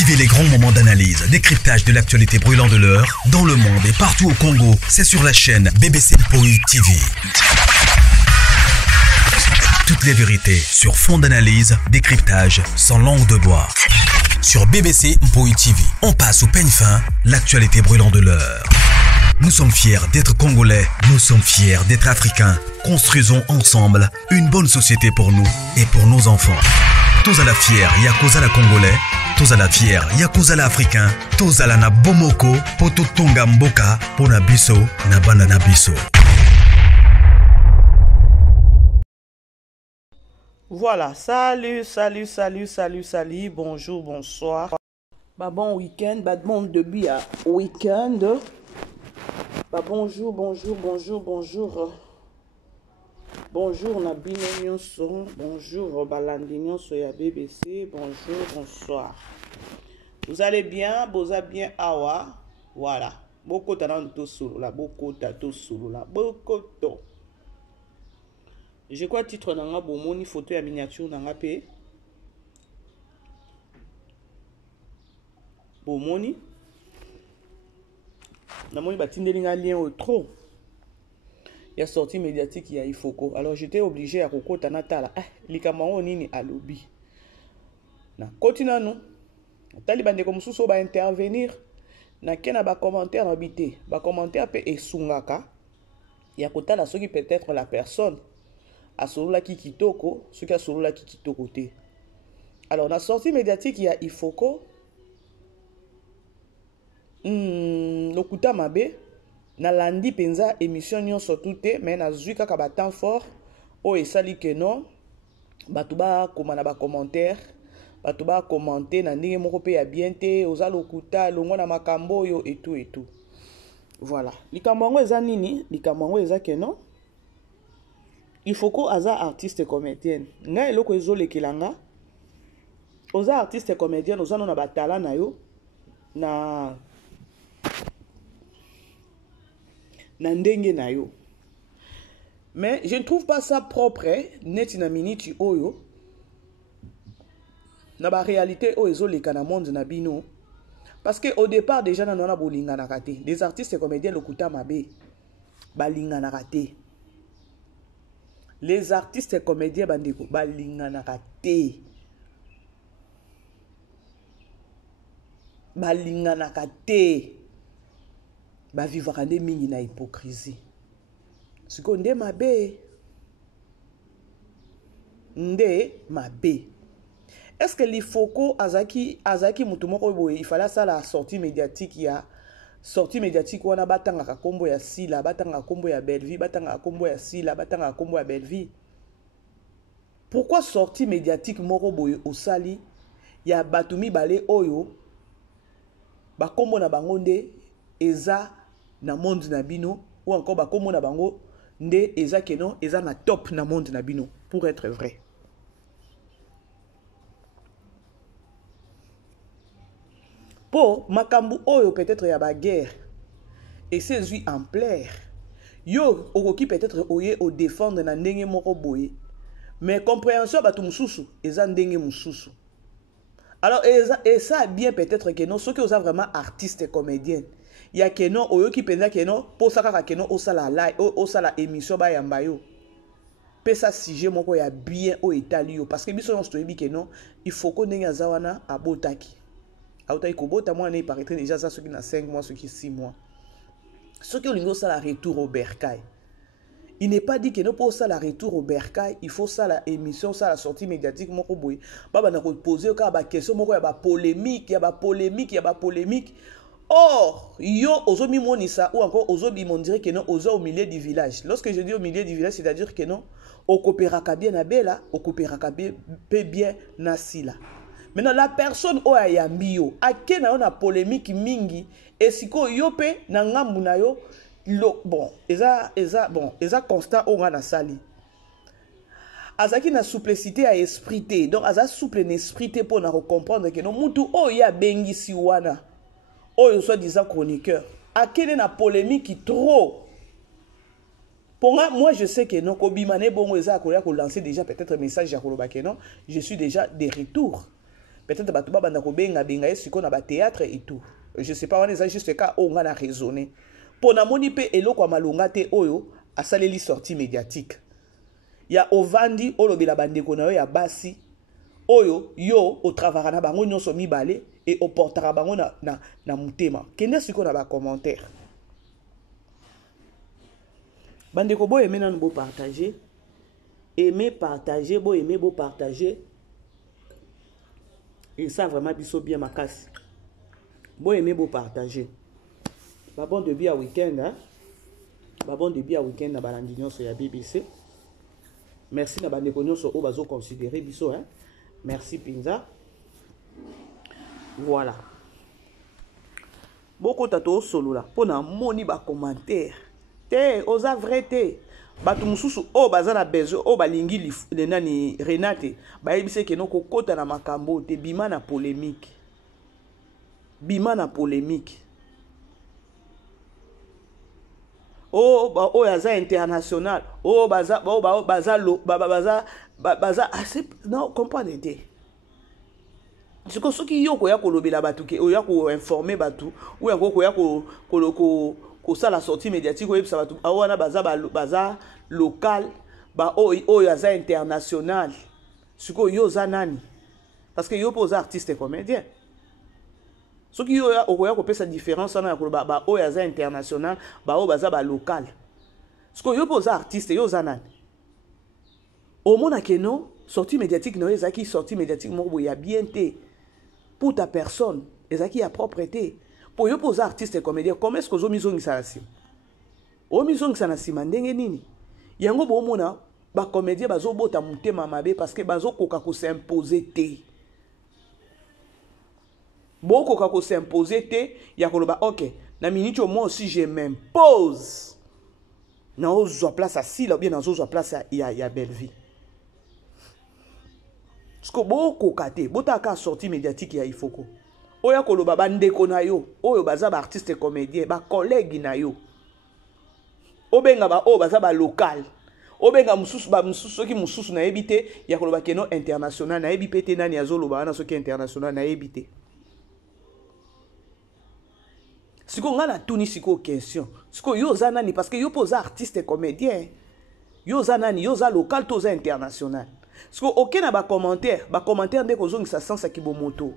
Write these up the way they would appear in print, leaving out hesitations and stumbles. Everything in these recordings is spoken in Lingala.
Vivez les grands moments d'analyse, décryptage de l'actualité brûlante de l'heure, dans le monde et partout au Congo. C'est sur la chaîne BBC Mpoï TV. Toutes les vérités sur fond d'analyse, décryptage, sans langue de bois. Sur BBC Mpoï TV, on passe au peigne fin, l'actualité brûlante de l'heure. Nous sommes fiers d'être Congolais, nous sommes fiers d'être Africains. Construisons ensemble une bonne société pour nous et pour nos enfants. Tous à la fière, Yakozala Congolais. Tous à la fière, Yakozala Africain. Tous à la na Bomoko, Poto Tonga Mboka, Pona Biso, na Banana Biso. Voilà, salut, bonjour, bonsoir. Bah bon week-end, bah bon début à week-end. Bah bonjour. Bonjour Nabino Nyonso, bonjour Balandi Nyonso ya BBC, bonjour, bonsoir. Vous allez bien, boza bien awa, voilà. Boko tananto solo la, boko tato solo la, boko to. Je crois titre nanga bomoni photo ya miniature nanga pe. Bomoni. Namoni batindeli nga lien au trop. Il y a sortie médiatique, il y a Ifoko. Alors j'étais obligé à kokota natala. Likamao nini alobi. Na continue nous. Taliban de comme sous ba intervenir. Na kena ba commentaire habité. Ba commentaire pe esungaka. Il y a kota la qui peut-être la personne a solula ki kitoko, ce qui a solula ki kitoko te. Alors na sortie médiatique, il y a Ifoko. Lokuta mabe. Na landi penza émission nyonso toute mais na zui kaka ba temps fort o esali que non batuba komana ba commentaire batuba commenter na ndenge moko pe ya bien te oza lokuta longo na makambo yo et tout voilà likambo ngo eza nini likambo ngo eza que non il faut ko aza artiste comédienne nga eloko ezolekelanga oza artiste comédienne oza na batala na yo na ndenge na yo. Mais je ne trouve pas ça propre, net na minute oyo. Na ba réalité o ezo leka na monde na bino. Parce que au départ déjà na nona bolinga na raté. Des artistes et comédiens lokuta mabe balinga na raté. Les artistes et comédiens bandeko balinga na raté. Balinga na raté. Ba vivre en mingi na hypocrisie. Ce qu'on dit mabe. Nde mabe. Est-ce que l'ifoko azaki mutumoko boye il fallait ça la sortie médiatique ya sortie médiatique wana batanga ka kombo ya sila batanga kombo ya Belleville batanga kombo ya sila batanga kombo ya Belleville. Pourquoi sortie médiatique moko boye osali ya batumi balé oyo ba kombo na bango nde eza na monde na bino ou encore ba komo na bango nde eza keno eza na top na monde na bino pour être vrai. Po makambu oyo peut-être ya ba guerre et c'est lui en plaire. Yo okoki peut-être oye o défendre na ndenge moko boye. Mais compréhension ba tumususu eza ndenge mususu. Alors et ça bien peut-être que non ceux qui sont vraiment artistes et comédiens. Il y a que non oyo ki penza que non pour ça ka que non au sala live au sala émission ba yamba yo. Pesa sujet moko ya bien au italio parce que biso on se dit que non il faut qu'on ait zawana abotaki. Autaki ko bota moi ne paraître déjà ça ceux qui na 5 mois ceux qui 6 mois. Ceux qui ont lingo sala retour au bercail. Il n'est pas dit que non pour ça la retour au bercail, il faut ça la émission, ça la sortie médiatique moko boy. Baba na ko poser ka ba question moko ya ba polémique, Or, yo ozomi monisa ou encore ozobi mon dirait que non ozo au milieu du village. Lorsque je dis au milieu du village, c'est-à-dire que non au coopéraka bien na bela, au coopéraka bien na sila. Maintenant la personne o ayambi yo, akena on a polémique mingi et siko yo pe na ngambu na yo bon, eza constat o nga na sali. Azaki na souplicité à esprit te. Donc aza souple en esprit te pour na comprendre que non mutu o ya bengi si wana. Oyo soi-disant chroniqueur. A quelle na polémique qui trop. Pour moi, je sais que non, Kobimane, bon, ils ont lancé déjà peut-être un message à Kolobake, non. Je suis déjà des retours. peut-être bato babanda ko benga benga siko na ba théâtre et tout. Je sais pas, on est juste cas on a raisonné. Pour na moni pe eloko malonga te oyo asaleli sortie médiatique. Ya ovandi olobela bandeko na yo ya basi oyo yo o travaillera na bango nyonso mibale et o portera bango na mutema. Kende siko na ba commentaire. Bandeko bo aimer nan bo partager. Aimer partager, bo aimer bo partager. Et ça vraiment biso bien ma casse. Bo aimer bo partager. Ba bon début à week-end hein. Ba bon début à week-end na balandi nyonso ya BBC. Merci na bandeko nyonso o bazo considérer biso hein. Merci Pinza. Voilà. Beaucoup tato solo là. Pona moni ba commentaire. Te oza vrai te. Batu mususu o bazana bezo o balingi nani Renate. Ba yebise ke no kokota na makambo te bima na polémique. Bima na polémique. Oh ba o yaza international. Oh baza non comprenez. C'est que ceux qui yoko ya kolobela batu ke o ya ko informer batu ou yango ya ko ça la sortie médiatique ou ça batu awana baza local ba o yaza international. C'est que yo za nani parce que yo pose artiste et comédien. Ceux qui yo ya ko pesa différence na ko ba o yaza international ba o baza ba local. C'est que yo pose artiste yo za nani. Au monde que non sortie médiatique non ezaki sortie médiatique mo ya bien té pour ta personne ezaki ya propreté pour yo poser artiste et comédien comment est-ce que zo mizongisa na sima o mizongisa na sima ndenge nini yango bo mona ba comédien bazo bota mutema mabe parce que bazo koka ko s'imposer té boko koka ko s'imposer té ya koloba OK na minute moi aussi je m'impose na ozo place asila ou bien na ozo place ya belle vie. Parce que beaucoup kate, botaka sortie médiatique ya ifoko. Oya koloba bandeko na yo, oyo baza ba artiste comédien, ba collègue na yo. Obenga ba o baza ba local. Obenga mususu ki mususu na ebité, ya koloba keno international na ebipete nani azoloba na soki international na ebité. Siko nga na tuni siko question. Siko yo za nani parce que yo pose artiste comédien. Yo za nani, yo za local to za international. Parce que aucun na ba commentaire ndé kozongi sa sens ki bo moto.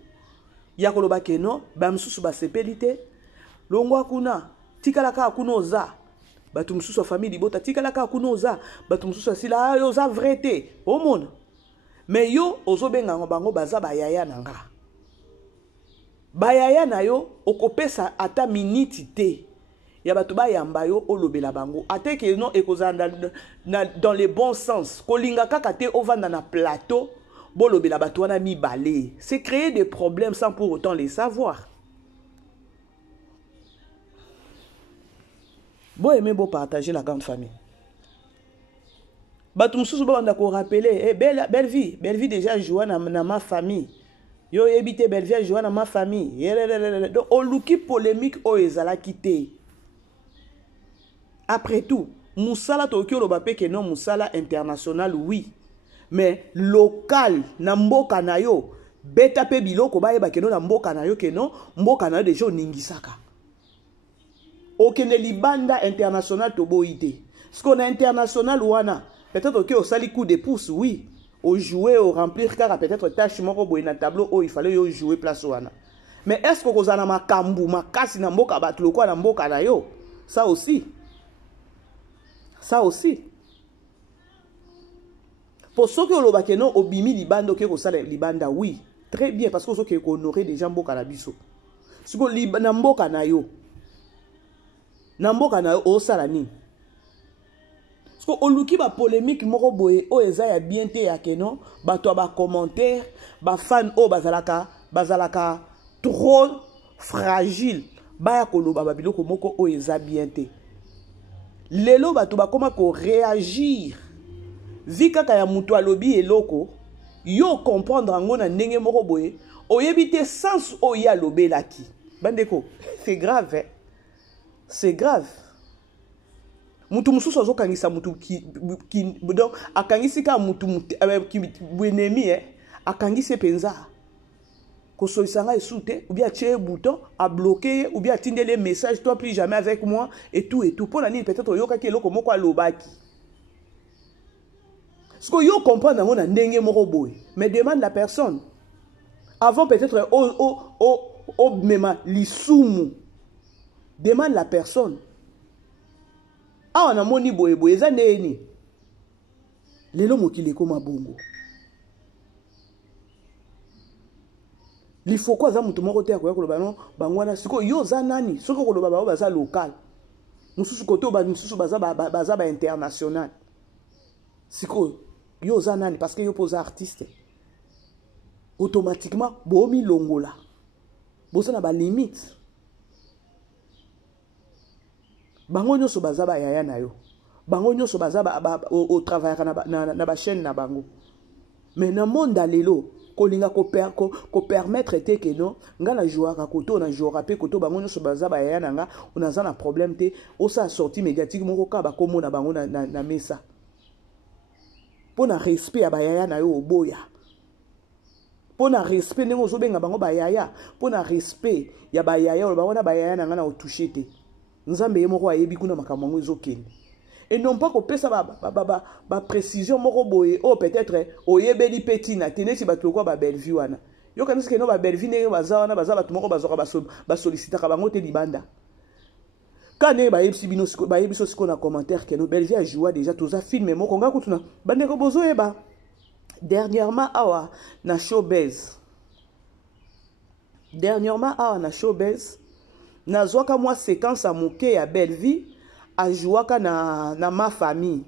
Ya koloba ke non, ba msusu ba sepelité. Longwa kuna, tikalaka kuna oza. Batu msusu famille bota tikalaka kuna oza. Batu msusu sila yo za vrai te. O mona. Mais yo ozobenga bango baza ba yaya nanga. Ba yaya na yo okopesa ata minute te. Ya batu ba yamba yo olobela bango ate ke non ekozanda dans les bons sens kolinga kaka te ovanda na plateau bolobela batu wana mibale c'est créer des problèmes sans pour autant les savoir. Bon aimer beau partager la grande famille. Batu mususu ba banda ko rappeler belle vie déjà joué na ma famille. Yo ebité belle vie joué na ma famille. Donc on luki polémique o ezala kité. Après tout, Moussala Tokyo Lobape que non Moussala international oui, mais local na mboka na yo beta pe biloko ba yeba que non na mboka na yo que non mboka na yo déjà ningisaka. Okene libanda international to boité. Ce qu'on a international wana, peut-être que au sali coup de pouce oui, au jouer au remplir car peut-être tâche moko boy na tableau où il fallait yo jouer place wana. Mais est-ce que kozana makambu makasi na mboka batlo kwa na mboka na yo? Ça aussi. Ça aussi. Pour ceux qui ont le non obimi libando qui ont libanda oui très bien parce que ceux qui ont honoré des gens mboka na biso. Si ko libanda mboka na yo o sala ni. Parce que oluki ba polémique moko boye o eza ya bien te ya kenon ba to ba commentaire ba fan o bazalaka trop fragile ba ya koloba ba biloko moko o eza bien te. Lelo bato bakoma ko réagir vika kaya mutu alobi eloko yo comprendre ngo na ndenge moko boye oyebite sens o ya lobelaki bandeko c'est grave hein? C'est grave mutu mususu azokangisa mutu ki donc akangisi ka mutu ki bwenemi akangisi penza kosolisanga esute ou bien tie bouton a bloquer ou bien atinde les messages toi plus jamais avec moi et tout pour nani peut-être oyoka ki eloko moko alobaki ce que yo comprendre ngo na ndenge moko boy mais demande la personne avant peut-être o mema lisumu demande la personne awa na moni boye boye eza neni lelo mokili koma bongo il faut quoi za mutu moko te akoya koloba non bangwana siko yo za nani soko koloba ba baza local mususu koto ba mususu baza ba international siko yo za nani parce que yo pose artiste automatiquement bomi longola bosa na ba limite bango nyonso baza ba yaya na yo bango nyonso baza au travail na ba chaîne na bango mais na monde lelo kolinga ko permettre te que non nga na jouaka koto na jouaka pe koto bango nyonso baza ba yaya nanga on a un problème te o sa sortie médiatique moko ka ba komo na bango na mesa pour na respect ya ba yaya na yo oboya pour na respect ndenge ozobenga bango ba yaya pour na respect ya ba yaya o ba wana ba yaya nanga na otoucher te nzambe ye moko ayebi kuna makambo ngo ezokende et non pas kopesa ba précision moko boye o peut-être oyebeli petit na tenesi bato kwa ba belle vie wana yo kanisi ke no ba belle vie ndenge baza wana baza bato moko bazoka ba sollicitaka bango te libanda kane ba yebisi bino siko ba yebiso siko na commentaire ke no belle vie a joué déjà tous a filmé moko nga kutuna bande ko bozo eba dernièrement awa na showbiz nazwaka moi séquence à moke ya belle vie a jouaka na ma famille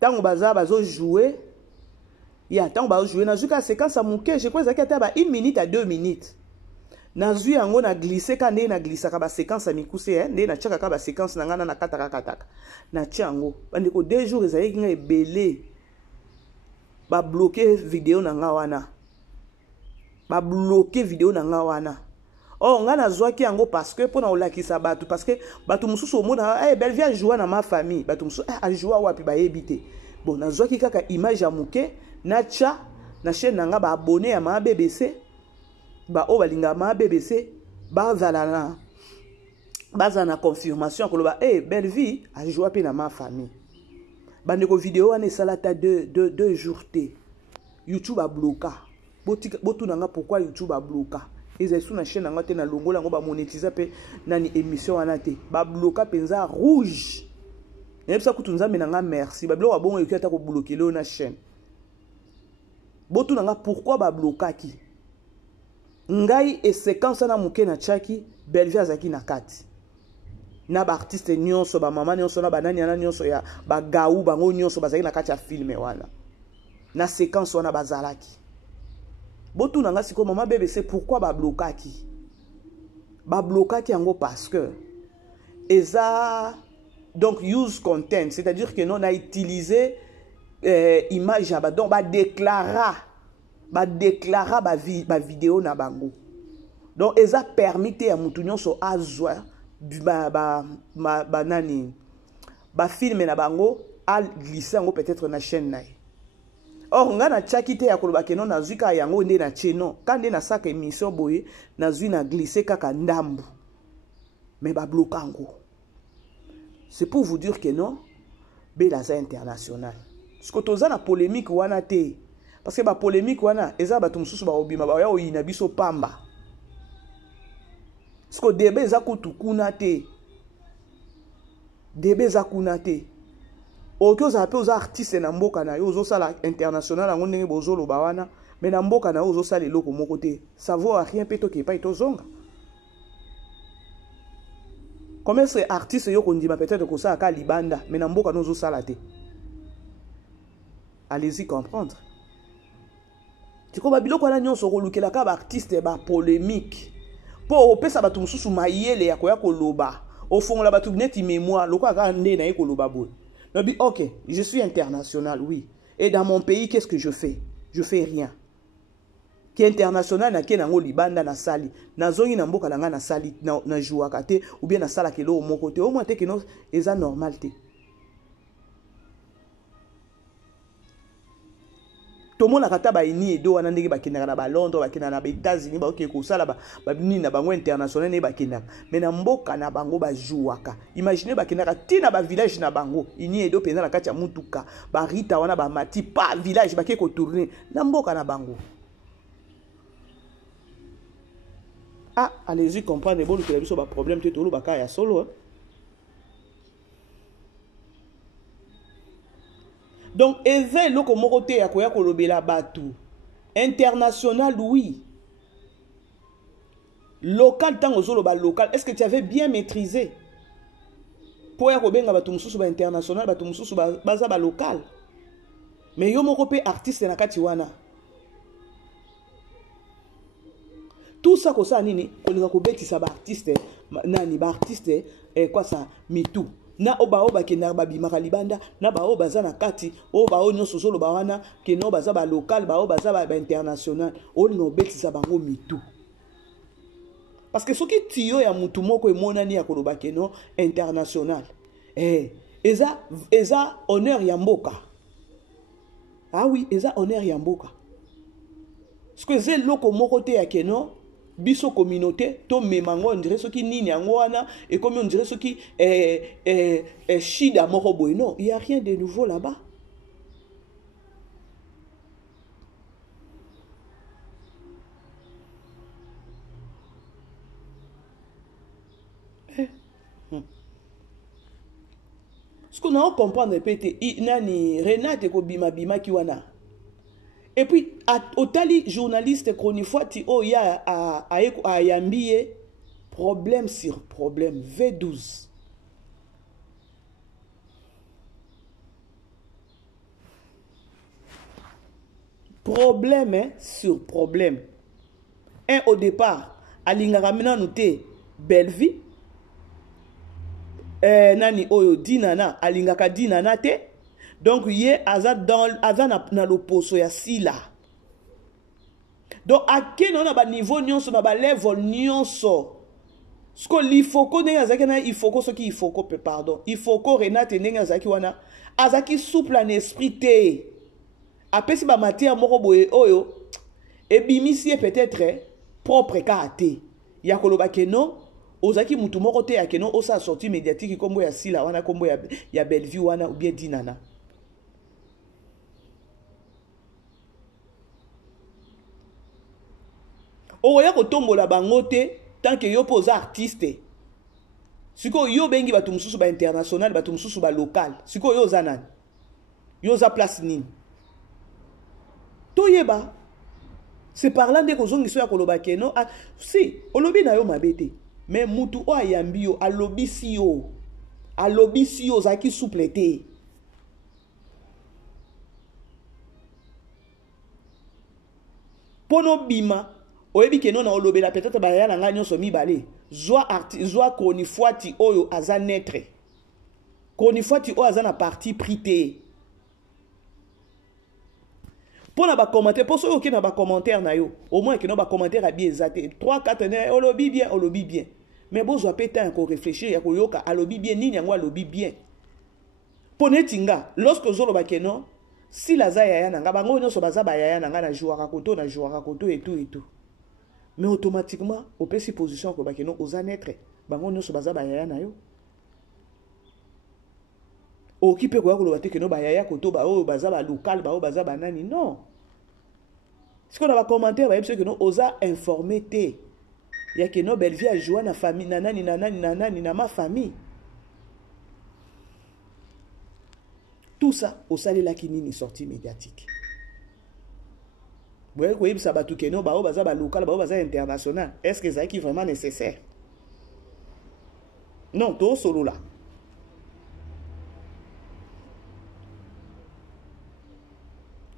tango bazo jouer ya tango bazo jouer nazwika séquence à moke je crois que ça ba 1 minute à 2 minutes nazwi yango na glisser ka ndé na glissaka ba séquence à mikuse ndé na tchaka ka ba séquence na ngana na kataka na tchango bande ko 2 jours ezali kinga ebele ba bloquer vidéo na nga wana oh nga nazwaki yango parce que pona olakisa batu parce que batu mususu omona belle vie a joué na ma famille batu mususu a joué wapi ba yebite bon nazwaki kaka image ya muke na cha na chaîne nanga ba abonné ya ma BBC ba o balinga ma BBC baza na confirmation koloba belle vie a joué pe na ma famille bande ko vidéo wana salata 2 jours te YouTube a bloqué botu nanga pourquoi YouTube a bloqué ils sont na chaîne nanga te na longola ngo ba monétiser pe nani émission wana te ba bloquer penza rouge yebisa kutunza menanga merci ba bloquer bongo yokata ko bloquer le na chaîne botu nanga pourquoi ba bloquer ki ngai et séquence na muke na chaki belle vie azaki na kati na ba artiste nyonso ba mama nyonso na ba nani na nyonso ya ba gaou bango nyonso bazaki na kati ya film wana na séquence wana bazalaki botu nanga siko mama BBC pourquoi ba blokaki yango parce que eza donc use content c'est-à-dire que non a utilisé image ba donc ba déclara ba vidéo na bango donc eza permis te ya mutu nyonso azwa nani ba film na bango a glisser yango peut-être na chaîne na. Or nga na tchaki te ya koloba ke non nazwi ka yango nde na cheno quand nde na saka émission boye nazwi na glisser kaka ndambu mais ba blokango c'est pour vous dire que non belaza international ce que toza na polémique wana te parce que ba polémique wana eza bato mususu ba obima ba ya oyina biso pamba ce que débat eza kutukuna te Oki oza pe oza artiste na mboka na yo ozo sala international yango ndenge bozolo ba wana mais na mboka na yo ozo sala eloko moko te ça vaut à rien pe to ke pa ito zonga comme est-ce artiste yo kondima peut-être ko sala ka libanda mais na mboka no ozo sala te allez-y comprendre tiko ba biloko na nyonso ko lukela ka ba artiste ba polémique po opesa batu mususu mayele ya koya koloba ofongola batu neti mémoire loko aka nde na ye koloba boy. Ok, je suis international, oui. Et dans mon pays, qu'est-ce que je fais? Je fais rien. Qui est international, na qui nango libanda na sali. Na zongi na mboka langa na sali na jouaka te ou bien na sala kelo moko te. Au moins te que non eza normal te. Tout le monde a kata ba ini edo wana ndenge ba kinaka na ba Londres ba kinaka na ba États-Unis ba oke ko sala ba ni na bango international ne ba kinaka mais na mboka na bango ba jouaka imaginez ba kinaka tina ba village na bango ini edo pena na kati ya mutuka ba rita wana ba mati pa village ba ke ko tourner na mboka na bango. Ah, allez-y comprendre bon que biso ba problème te tolo ba ka ya solo hein? Donc, eze loko moko te ya koya kolobela batu. International, oui. Local, tango zolo ba local. Est-ce que tu avais bien maîtrisé? Pour ya kobenga batu mususu ba international, batu mususu baza ba local. Mais yo moko pe artiste na kati wana. Tout ça kosa nini? Kolinga kobetisa ba artiste, nani ba artiste quoi ça? Mitou. Na oba kena ba bimaka libanda na ba oba za na kati oba nyonso solo ba wana kena oba za ba local ba oba za ba international o no betisa bango mitu parce que soki tiyo ya mutu moko emonani ya koloba keno international eza honneur ya mboka. Ah oui, eza honneur ya mboka parce que ze loko moko te ya keno biso communauté to memango on dirait ce qui nini yango wana et comme on dirait ce qui shida moko boy. Non, il y a rien de nouveau là-bas. Ce qu'on a comprendre répéter nani Renate ko bima ki wana. Et puis, au tali journaliste chronifoiti, oh, il y a yambié problème sur problème. V12. Problème hein, sur problème. Un au départ, Alinga Ramena noté Belleville. Nani oyo dinana, Alinga ka dinana te. Donc, il y a na l'opposo ya sila. Donc, à quel niveau nyonso, na ba level nyonso. Ce que il faut que il faut que ce qui il faut que pardon. Il faut que Renate nenga zaki wana azaki souple en esprit te. Après si ba matière moko boye oyo et bimisi peut-être propre ka ate. Ya koloba keno ozaki mutu moko te ya keno osa sortie médiatique kombo ya sila wana kombo ya Bellevue wana ou bien dinana. Oya kotombola bangote tant que yo pose artiste. Siko yo bengi batu mususu ba international, batu mususu ba local. Siko yo zanan. Yo za place nini. Toyeba. C'est parlant de kozongi so ya koloba keno. Ah, si, olobi na yo mabete. Mais mutu o ayambi yo, alobisi yo. Alobisi yo zaki souplete. Pono bima. Oyebi keno na olobela peut-être ba ya nga nyonso mibale. Zwa chronifoiti oyo aza netre. Chronifoiti oyo aza na parti prité. Pona ba commentaire, pour ceux qui na ba commentaire na yo, au moins que no ba commentaire a bien zaté. 3 4 ne olobi bien. Mais bon zo péta encore réfléchir ya koyoka alobi bien nini yango alobi bien. Ponetinga, lorsque zo loba keno, si la za ya nanga bango nyonso baza ba ya nanga na jouera koto et tout. Mais automatiquement, au pesi position ko bakeno oza netre, bango nyonso baza ba ya na yo. Okipe ko yakolo bateke no ba ya koto ba o baza ba local ba o baza ba nani non. Ce qu'on a va commenter ba que no oza informé te. Ya que no Bellevue a joué na famille nanani na ma famille. Tout ça au salé la kinini sortie médiatique. Vous voyez que ça va tout keno ba o baza ba local ba o baza international. Est-ce que ça est vraiment nécessaire? Non, tout solo là.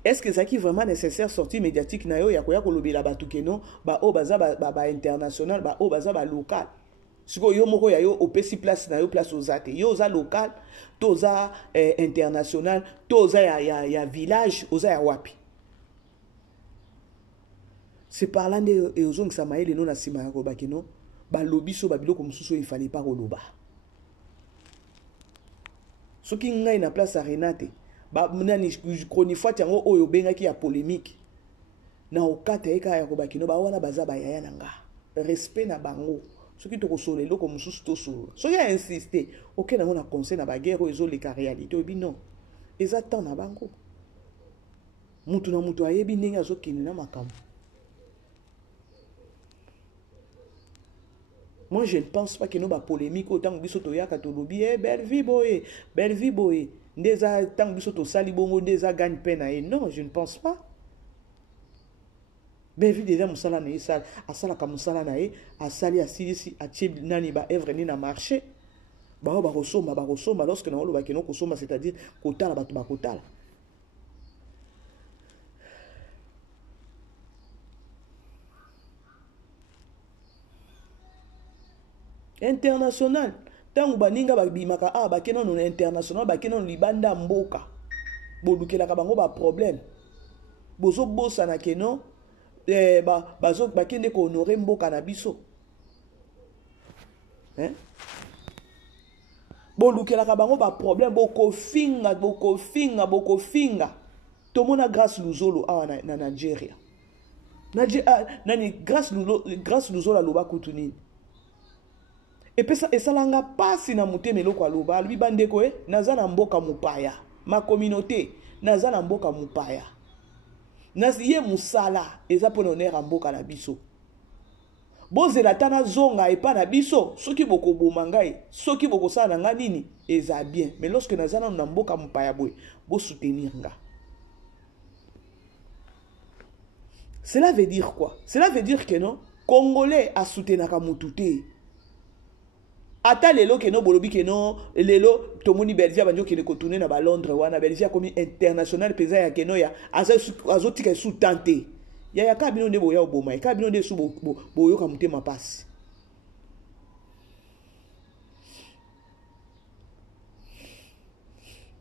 Est-ce que ça qui est vraiment nécessaire sortie médiatique na yo ya koya kolobi la batukeno ba o baza ba international ba o baza ba local. Siko yo moko ya yo opesi place na yo place ozate. Yo za local, to za international, to za ya village, oza ya wapi. C'est parlant de eozong samaele no na sima ya kobakeno ba lobi so ba biloko mususu il fallait pas koloba. Soki ngai na place a Renate ba nani chronifois tiango oyo bengaki ya polémique na okata eka ya kobakino ba wana baza bayaya nanga respect na bango soki to kosole loko mususu to solo soki a insister OK na ngona conseil na ba guerre ezo le ka réalité obi non eza temps na bango mutu na mutu ayebi ndenge azokini na makambo. Moi, je ne pense pas que nous avons polémique autant que nous avons dit belle vie boye. Ndeza tant que nous sali bongo ndeza gagne peine. Non, je ne pense pas. Belle vie déjà musala na sala asala ka musala na asali asili a tchib nani ba evre ni na marché. Ba rosoma lorsque na loba keno kosoma c'est-à-dire kotala batu ba kotala. International tangu baninga babimaka bakena no international bakena no libanda mboka bolukela ka bango ba problème bozo bosa na keno bazo bakende ko honorer mboka na biso bolukela ka bango ba problème boko finga tomona grâce luzolo na Nigeria nani grâce luzolo loba kutuni. Et puis ça langa pasi na muteme loko aloba albi bandeko naza na mboka mupaya ma communauté naza na mboka mupaya nasiye musala eza pona honneur mboka na biso bozela tana zonga epa na biso soki boko bomangai soki boko sala nga nini eza bien mais lorsque naza na mboka mupaya boy bo soutenir nga. Cela veut dire quoi? Cela veut dire que non Congolais a soutenir ka mutute. Ata lelo ke no bolobi ke no lelo tomoni Belgique banjo ke ne kotourner na ba Londres wana Belgique comme international pesa ya ke no ya azotika sous tenter ya ka bino nde boya oboma ka bino nde su boyo ka mutema passe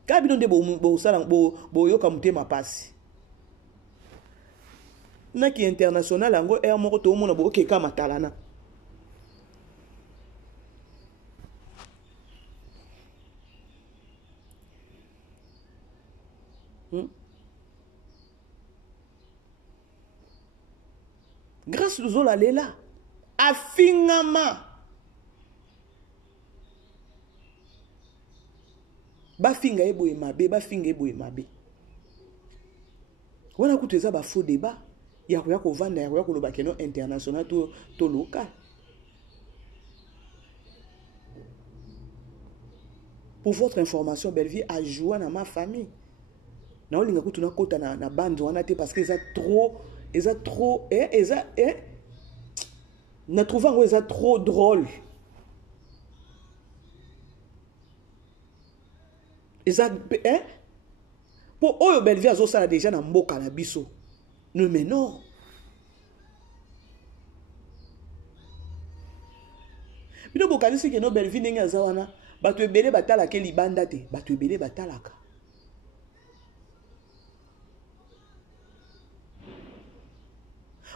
ka bino nde bo sala boyo ka mutema passe na ki international ango er moko to mona bo ke ka matalana. Grâce à Zola Lela, affingama. Bafinga ebo emabe, bafinga ebo emabe. Wana kuteza ba faux débat. Ya ko vanda ya ko loba keno international to local. Pour votre information, Belleville a joué dans ma famille. Na olinga kutuna kota na bande wana te parce que ça trop na trouvé ngo eza trop drôle. Eza pour oyo Belleville azo sala déjà na mboka na biso. Non mais non. Bino bokanisi ke no Belleville ndenge aza wana bato ebele batala ke libanda te bato ebele batalaka.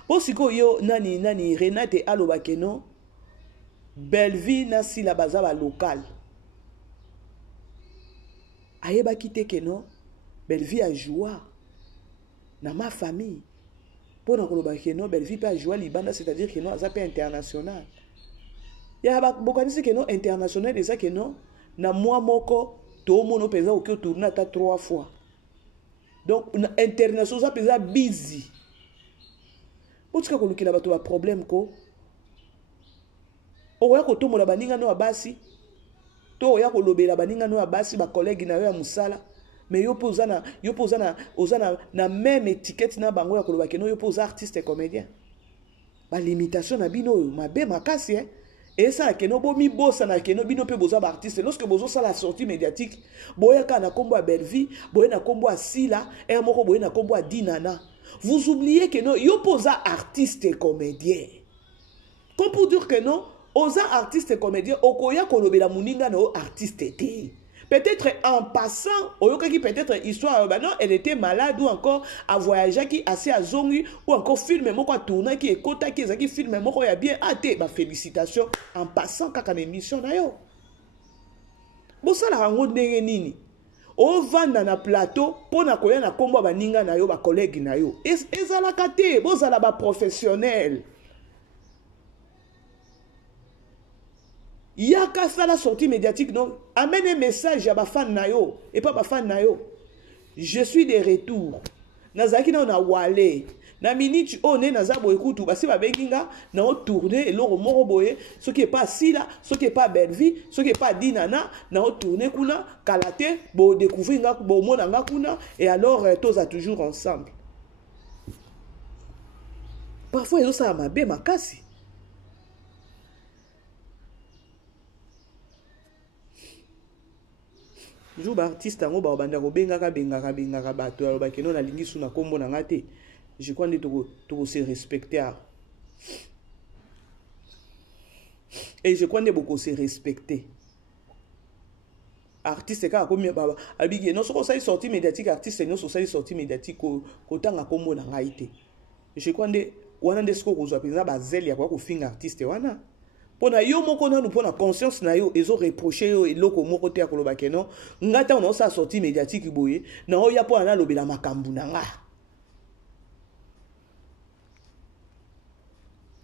Osiko yo nani Renate aloba keno Belleville na sila baza ba local. Ayeba kite keno Belleville a joué na ma famille. Pour na keno Belleville peut jouer libanda c'est-à-dire que non ça peut international. Ya ba bokanisi keno international et ça keno na moi moko to mono pesa o tourner ata 3 fois. Donc international ça pesa busy. Otika kolukila bato ba problème ko oya ko tomola baninga no abasi to oya ko lobela baninga no abasi ba collègue na yo ya musala mais yo pozana ozana na même étiquette na bango ya koloba keno yo poza artiste et comédien ba limitation na bino mabe makasi et ça keno bo mi bossa na keno bino pe boza ba artiste lorsque bozo sala la sortie médiatique boya kana kombo a Belleville boya na kombo a Sila et moko boya na kombo a Dinana. Vous oubliez que non, yo posa artiste et comédien. Comme pour dire que non, osa artiste et comédien, okoya kolobela muninga no artiste était. Peut-être en passant, oyoka qui peut-être histoire, bah non, elle était malade ou encore à voyager qui assez à zongi ou encore filmer moko tourner qui est kota qui ezaki filmer moko ya bien até, bah félicitations en passant kaka émission na yo. Bon ça la rango ndenge nini. ovanda na plateau pona koya na kombo baninga na yo ba collègue na yo ezalaka te bozala ba professionnel yaka sala sortie médiatique non amène un message à ba fan na yo et pas ba fan na yo je suis de retour nazaki na wale na minute on est naza boye kutu basi ba benginga na o tourner eloko moko boye ce qui est pas sila ce qui est pas belle vie ce qui est pas dinana na o tourner kuna kalate bo découvrir nga bo mona nga kuna et alors tous a toujours ensemble parfois ils ça mabe makasi jour ba artiste ngo ba banda ko bengaka bato aloba keno na lingi suna kombo na ngate je crois que se respecter et je crois que beaucoup se respecter artiste ka ko mi baba abigi non so ça sortie médiatique artiste non so ça sortie médiatique ko tanga kombo na ngaite je crois que wana ndesko ko zo penza ba zel ya ko finga artiste wana pona yo moko na pona conscience na yo ezo reprocher yo eloko moko te akoloba keno ngata on sa sortie médiatique boye na o ya pona lobela makambu na nga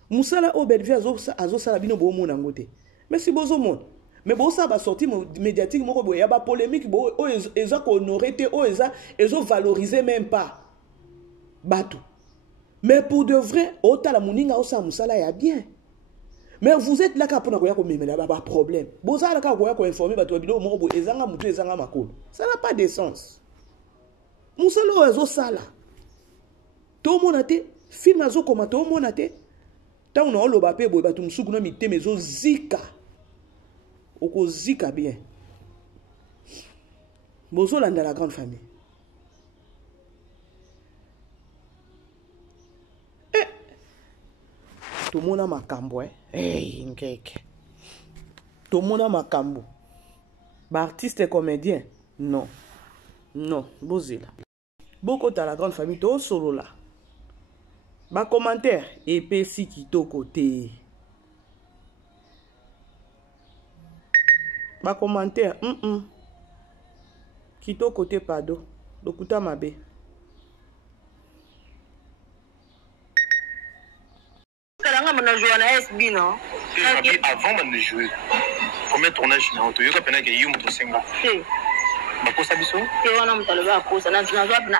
musala o belvi azo sala bino bo mona ngote mais si bozo mon mais bo sa ba sortie médiatique moko boye ya ba polémique bo o ezo ko honorer te o ezo valoriser même pas bato mais pour de vrai o tala muninga o sa musala ya bien. Mais vous êtes là pour pas problème. Vous êtes là pour informer ça n'a pas de sens. Moussalo azo sala. Tout le monde a été film azo comme tout le monde a été. Tant on a le bapé boy batum suku na mité mezo zika. Oko zika bien. Bozo landa la grande famille. Tout le monde a makambo hey nkeke. Tout le monde a makambo. Ba artiste et comédien non. Non, bozela. Beaucoup dans la grande famille to solo là. Ba commentaire epesi kitoko te. Ba commentaire kitoko te pado. Lokuta mabe. Avant de jouer, combien de tournages na auto yoka pena ke yo moto senga bakosa biso te wana mutaloba kosa na zinazwa na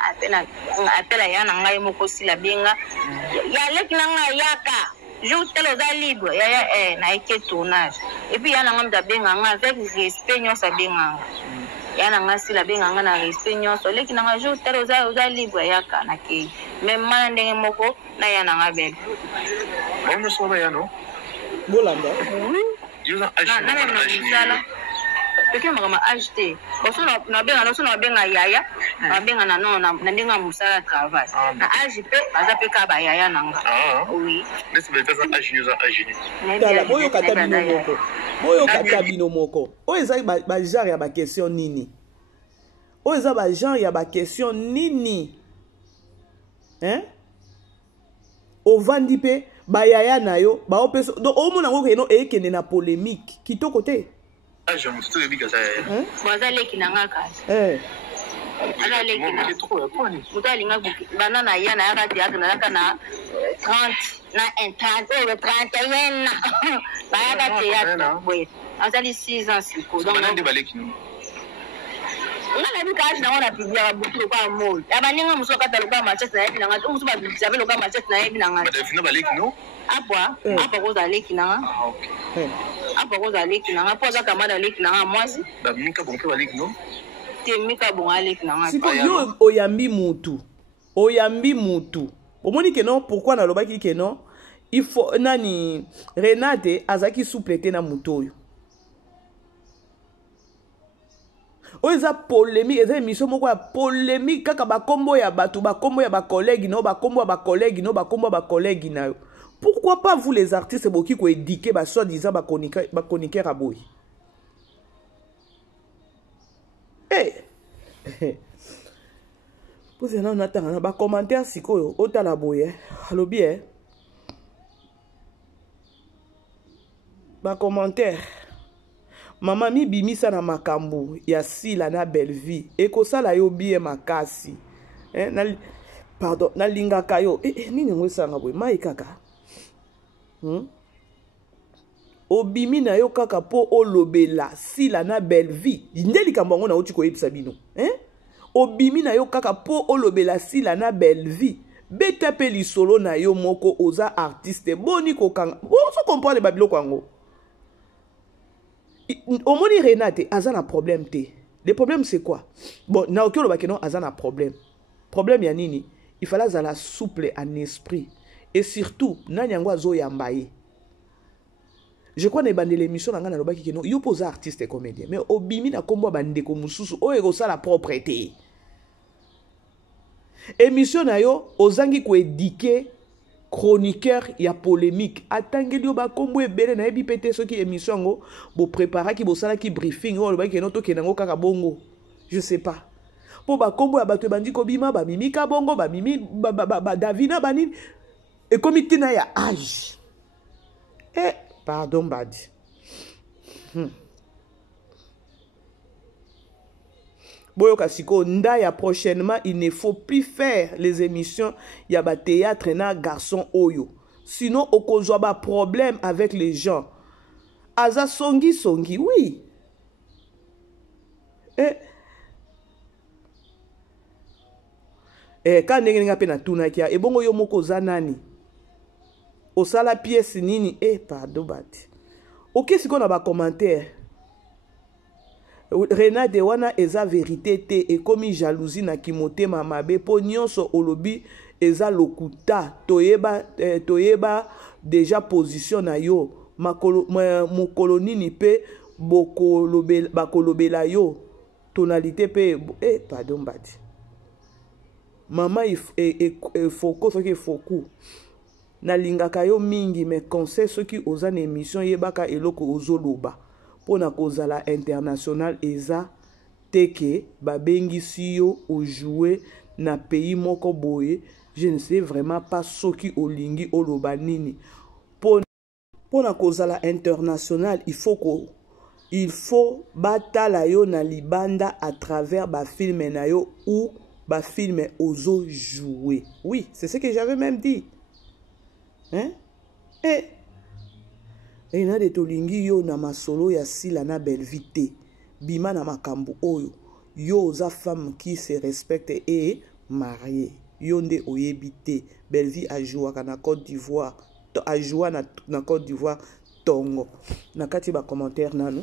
apela yana ngai moko sila benga ya leki na ngai yaka je telo za libre ya na eke tournage et puis yana ngam da benga nga avec respect nyosa benga yana nga sila benga nga na respect nyoso leki na ngai je telo za libre yaka na ke même mana ndenge moko na yana nga bel bon so ba yano bolanda yoza age na peke makama acheter oso na benga no so na benga yaya na benga na no na ndinga musala travail na age pe baza pe ka ba yaya nanga oui laisse me faire age yoza age ni tala boyo kata bino moko o eza ba genre ya ba question nini o eza ba genre ya ba question nini hein o vandi pe ba yaya na yo ba opeso do o mona ngo keno ekende na polémique kitoko te age mutu to bika sa ya baza leki nanga kasi ala leki na mutu alinga bana na ya na ya kati yake na 30 na 30 na ba ya kati ya we azali 6 ans siko donc bana de baleki no ngala bi kaji na wana pibia butu kwa mo abaninga muso kata lokwa Manchester na ebina ngati muso ba bisabe lokwa Manchester na ebina ngati badafina baleki no apa ko za leki na okay apa ko za leki na po za kamada leki na mwasi ba mika bonke baleki no te mika bonga leki na siko yo oyambi mutu omoni ke non pourquoi na lobaki ke non il faut nani Renate azaki souplete na mutu oyo oza polémique eza émission moko ya polémique kaka bakombo ya bato bakombo ya bacollègue no bakombo ya bacollègue no bakombo ya bacollègue na yo pourquoi pas vous les artistes boki ko éduquer ba soi-disant ba chroniqueur aboy vous allez en attendre ba commentaire sikoyo otala boye alobi ba commentaire Mama mi bimisa na makambu ya sila na belle vie. Eko sala yo bien makasi. Pardon, na lingaka yo. Nini ngwesanga boy, mai kaka. Obimi na yo kaka po olobela sila na belle vie. Ndeli kambango na uti ko yebisa bino. Obimi na yo kaka po olobela sila na belle vie. Beta pe lisolo na yo moko oza artiste. Boni ko kanga. Bon, so comprendre babilo kwango. Omoni Renate, aza na problème te. Le problème c'est quoi? Bon, na okyo lo bakeno aza na problème. Problème ya nini? Il fallait zala souple en esprit. Et surtout, nani yango azo yambaye. Je crois que dans l'émission, il y a des artistes et comédiens. Mais au bimi na kombo bande ko mususu o ego sa la propreté. Émission na yo ozangi ko édiquer chroniqueur ya polémique. Atangeli yo ba kombo ebele na ebi pété ce qui émission ngo bo préparer ki bo sala ki briefing o ba ki no to kenango kaka bongo. Je sais pas. Po ba kombo ya bato bandi ko bima ba mimi ka bongo ba mimi ba Davina banini et comité na ya âge. Pardon, Badi. Boyoka siko ndaya prochainement, il ne faut plus faire les émissions yaba théâtre na garçon oyo. Sinon, okozwa ba problème avec les gens. Aza songi, oui. Quand nenga pe na tuna kia, e bongo yo moko za nani? Osala pièce nini pardon bati. Ok si qu'on a ba commentaire. Renate wana eza vérité te et comme jalousie na kimote mamabe po nyonso olobi eza lokuta toyeba déjà position na yo mokolo nini pe bakolobela yo tonalité pe pardon bati. Mama foko soki foku na lingaka yo mingi mais conseil ceux qui osa na émission yebaka eloko ozoloba pona kozala international eza teke babengisi yo o jouer na pays moko boye. Je ne sais vraiment pas soki olingi oloba nini pona kozala international. Il faut batala yo na libanda à travers ba film na yo ou ba film ozo jouer. Oui, c'est ce que j'avais même dit. Na de tolingi yo na masolo ya sila na belle vite bima na makambu oyo yo oza femme qui se respecte et mariée yo nde oyebite belle vie a joué na Côte d'Ivoire a joué na Côte d'Ivoire tongo na kati ba commentaire nanu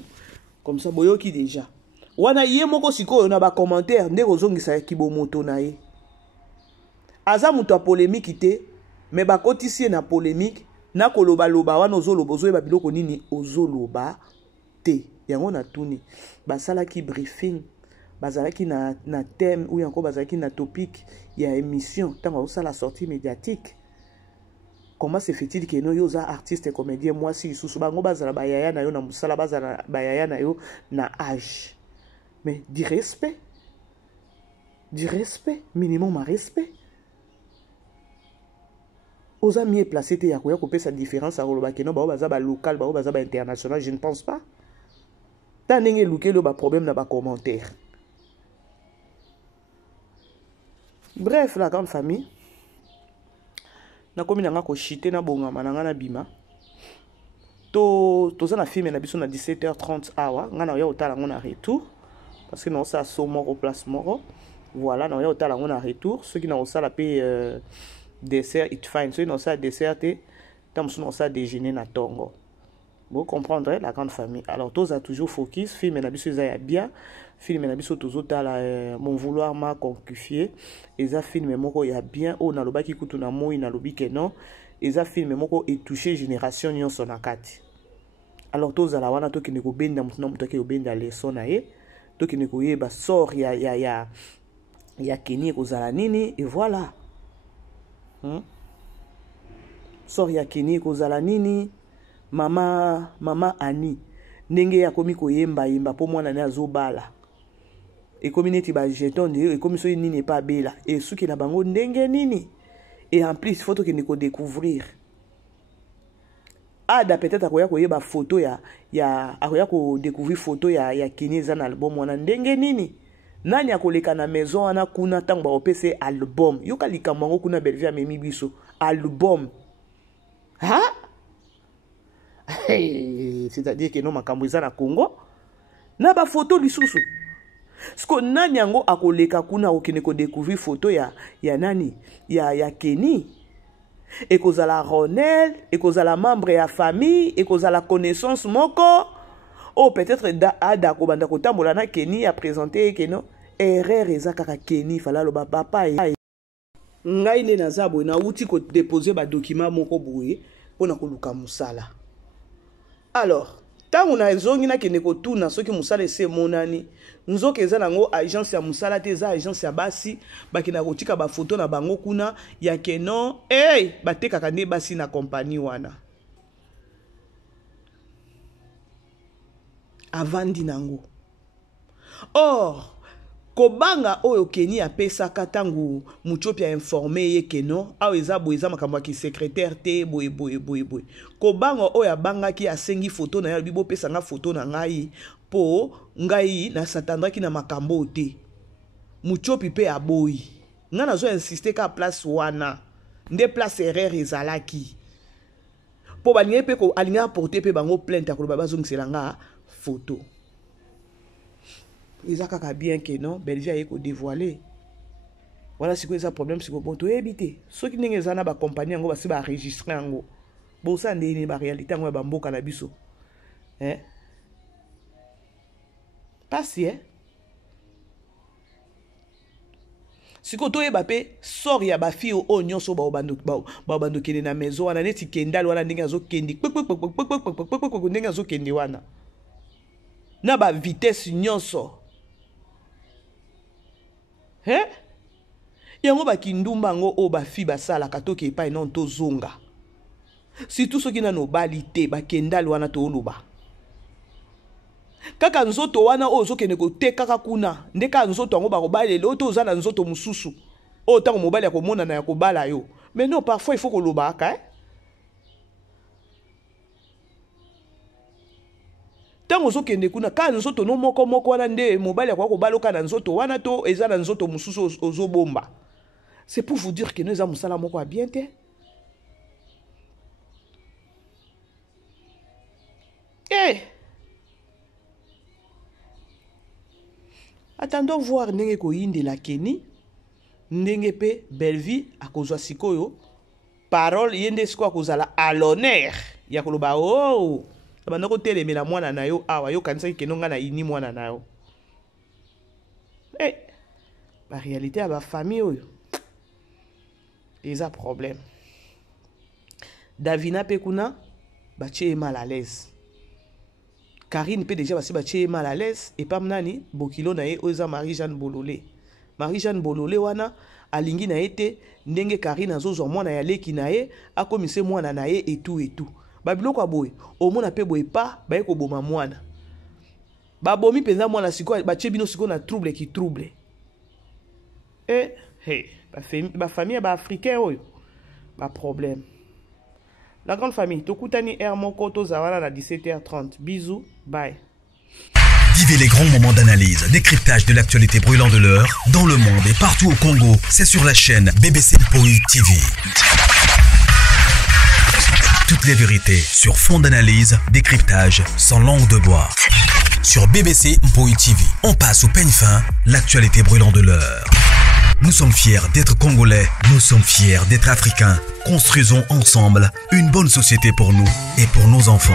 comme ça boyoki déjà wana ye moko sikoyo na ba commentaire nde kozongisa kibomoto na ye aza muto a polémique te mais ba kotisie na polémique na koloba loba wana ozoloba ozoyeba biloko nini ozoloba te yango na tuni basalaki briefing bazalaki na thème ou encore bazalaki na topic ya émission tant osala sortie médiatique. Comment se fait-il que no yoza artiste et comédien moi si sous bango bazala bayaya na yo na musala bazala bayaya na yo na âge mais du respect minimum à respect. Osa mieux placé te yakoya couper sa différence à Roloba Keno ba baza ba local ba baza ba international, je ne pense pas. Tant n'enge luke le ba problème na ba commentaire. Bref, la grande famille. Na komi nanga ko chité na bonga mananga na bima. To za na film na biso na 17h30 awa, nga na ya otala ngona retour parce que non ça so moro place moro. Voilà, na ya otala ngona retour, ceux qui na osala pe dessert it fine so non ça dessert te tam so non ça déjeuner na tongo. Vous comprendrez la grande famille. Alors tous a toujours focus film na biso za ya bien film na biso toujours tala mon vouloir m'a conquifié eza film moko ya bien o na lobaki kutu na moi na lobi ke non eza film moko et toucher génération nyonso na kati. Alors tous ala wana to ki ne ko benda mutuna mutaki o benda leçon na ye to ki ne ko yeba sort ya keni ko zala nini et voilà. Sori ya kini kozala nini mama Ani ndenge ya komi koyemba yemba po mwana ne azobala e komi neti ba jeton e komi so nini pas bela et suki na bango ndenge nini et en plus photo que ne ko découvrir Ada peut-être akoya koyeba photo akoya ko découvrir photo ya Kenny eza na album wana ndenge nini. Nani akoleka na maison wana kuna tango ba opese album. Yoka likambo ngo kuna Bellevue amemi biso album. Ha? Hey, c'est-à-dire que non makambo eza na Congo. Na ba photo lisusu. Sko nani yango akoleka kuna okene ko découvrir photo ya nani? Ya Kenny. Et kozala Ronel, et kozala membre ya famille, et kozala connaissance moko. Oh peut-être ada ko banda ko tambola na Kenny a présenté que non. Erreur ezaka Kenny fala lo papa. Ngai ne nazabo na uti ko déposer ba document moko boye pona ko luka musala. Alors tango na ezongi na kene ko tuna soki musala ese monani nzoka eza nango agence ya musala te eza agence ya basi bakina kotika ba photo na bango kuna ya keno batekaka nde basi na compagnie wana avandi nango. Or kobanga oyo Kenny apesaka tangu Muchopi a informé ye keno awo eza boeza makambo ki secrétaire te boye. Kobanga oyo abangaki asengi photo na ya bibo pesa nga photo na ngai po ngai na satandaki na makambo te. Muchopi pe aboyi. Nga nazo insister ka place wana. Nde place erreur ezalaki. Po balinga pe ko alinga porter pe bango plainte akoloba bazongisela nga photo. Ils ont bien que non, Bellevue a été dévoilé. Voilà ce que c'est un problème, c'est que bon, tu éviter. Ceux qui n'ont pas de compagnie, on va se enregistrer en gros. Bon, ça n'est pas réalité, on va bambo cannabis. Hein? Pas si, hein? Si tu es Mbappé, sort ya ba fille au oignon so ba bando kene na maison, wana neti kendal wana ndinga zo kendi. Ndinga zo kendi wana. Na ba vitesse nyonso. Hein? Yango ba kindumba ngo o ba fi ba sala katoke epai non to zonga. Si tout ce qui na no balite ba kendal wana to oluba. Kaka nzoto wana o zo kene ko te kaka kuna ndeka nzoto ngo ba ko balele o to zala nzoto mususu. O tango mobali ya ko mona na ya ko bala yo. Mais non, parfois il faut ko lobaka, hein? Tango zo kende kuna ka nzoto no moko wana nde mobali ya ko baloka na nzoto wana to eza na nzoto mususu ozo bomba. C'est pour vous dire que nous avons musala moko a bien te. Attendons voir ndenge ko yinde la Kenny ndenge pe Bellevue akozwa sikoyo parole yende siko akozala à l'honneur ya koloba oh bandako telemela mwana na yo awa yo kanisa kenonga na ini mwana na yo la réalité à ba famille oyo eza problème. Davina pe kuna bache mal à l'aise. Karine peut déjà bache mal à l'aise et pas nani bokilo na ye oza Marie-Jeanne Bololé. Marie-Jeanne Bololé wana alingi na ete ndenge Karine azozo mwana ya leki na ye akomise mwana na ye et tout. Babiloko aboye omona pe boye pa baye ko boma mwana. Babomi penza mwana siko bache bino siko na trouble ki trouble. Ba famille ba africain oyo ba problème. La grande famille, Tokutani Moko Tozawana à 17h30. Bisous, bye. Vivez les grands moments d'analyse, décryptage de l'actualité brûlante de l'heure, dans le monde et partout au Congo. C'est sur la chaîne BBC Mpoï TV. Toutes les vérités sur fond d'analyse, décryptage sans langue de bois. Sur BBC Mpoï TV, on passe au peigne fin, l'actualité brûlante de l'heure. Nous sommes fiers d'être Congolais, nous sommes fiers d'être Africains. Construisons ensemble une bonne société pour nous et pour nos enfants.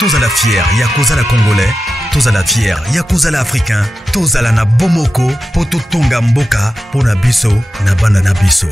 Tous à la fière, Yakoza la Congolais. Tous à la fière, Yakoza la Africain. Tous à la na Bomoko, Poto Tonga Mboka, Pona Biso, na Bana na Biso.